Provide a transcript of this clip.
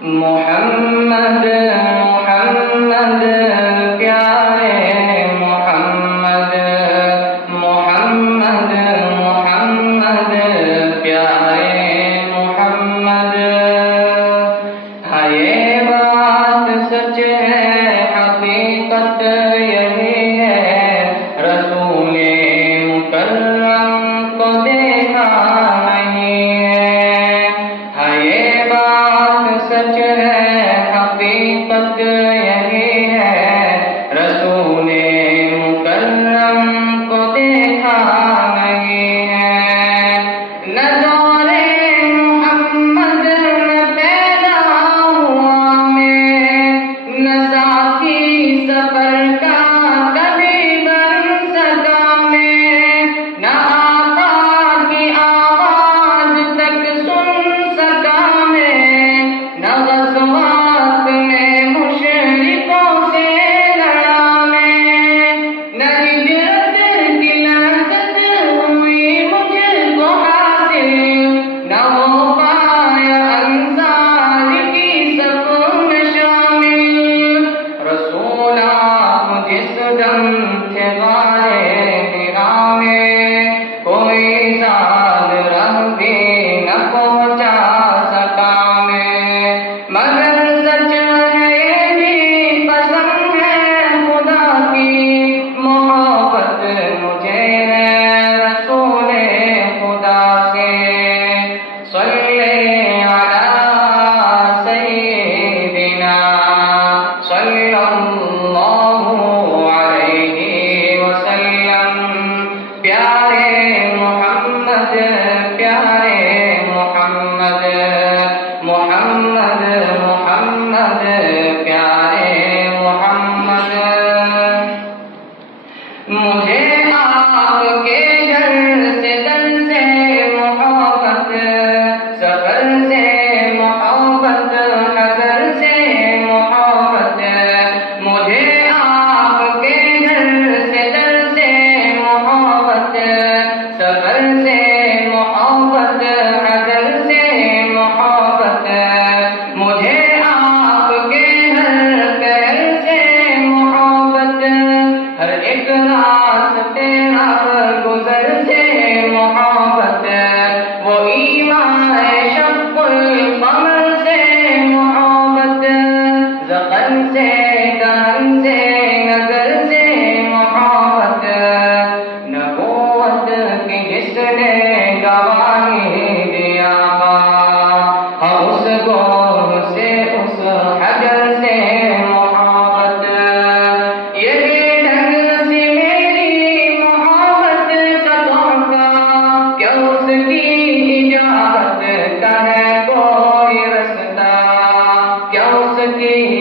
محمد محمد پیارے محمد محمد محمد پیارے محمد. یہ بات سچ ہے حقیقت یہی ہے رسول مکرم کو دیکھا نہیں ہے. یہ بات سچ ہے حقیقت یہی ہے رسول مکرم کو دیکھا نہیں ہے. نہ دور محمد میں پیدا ہوا میں، نہ ساتھی سفر کا کبھی بن سکا میں، نہ آقا کی آواز تک سن سکا میں، نہ غزوات میں مشرکوں سے لڑا میں، نہ ہجرت کی لذت ہوئی مجھ کو حاصل، نہ ہو پایا انصار کی صف میں شامل. رسول آپ جس دم تھے غارِ حرا میں، کوئی سال رہ بھی نہ پہنچا سکا میں. مگر سچ ہے یہ بھی پسند ہے خدا کی محبت مجھے ہے رسول خدا سے. صلی علی سیدنا صلی اللہ علیہ وسلم. پیارے محمد پیارے محمد محمد محمد پیارے محمد. مجھے آپ کے گھر سے دل سے محبت، سفر سے محبت، نظر سے محبت. مجھے آپ کے گھر سے دل سے محبت، سفر سے محبت، نظر سے محبت. مجھے آپ کے ہر قہر سے محبت، ہر ایک راستے راہ گزر سے محبت. وہ ایمان شق القمر سے محبت، زخم سے دہن سے نظر سے محبت. نبوت کی جس نے گواہی دیا ہم اس گوہ سے اس حجر سے محبت. یہ ڈھنگ سی میری محبت کا تحفہ، کیا اس کی اجازت کا ہے کوئی رستہ، کیا اس کی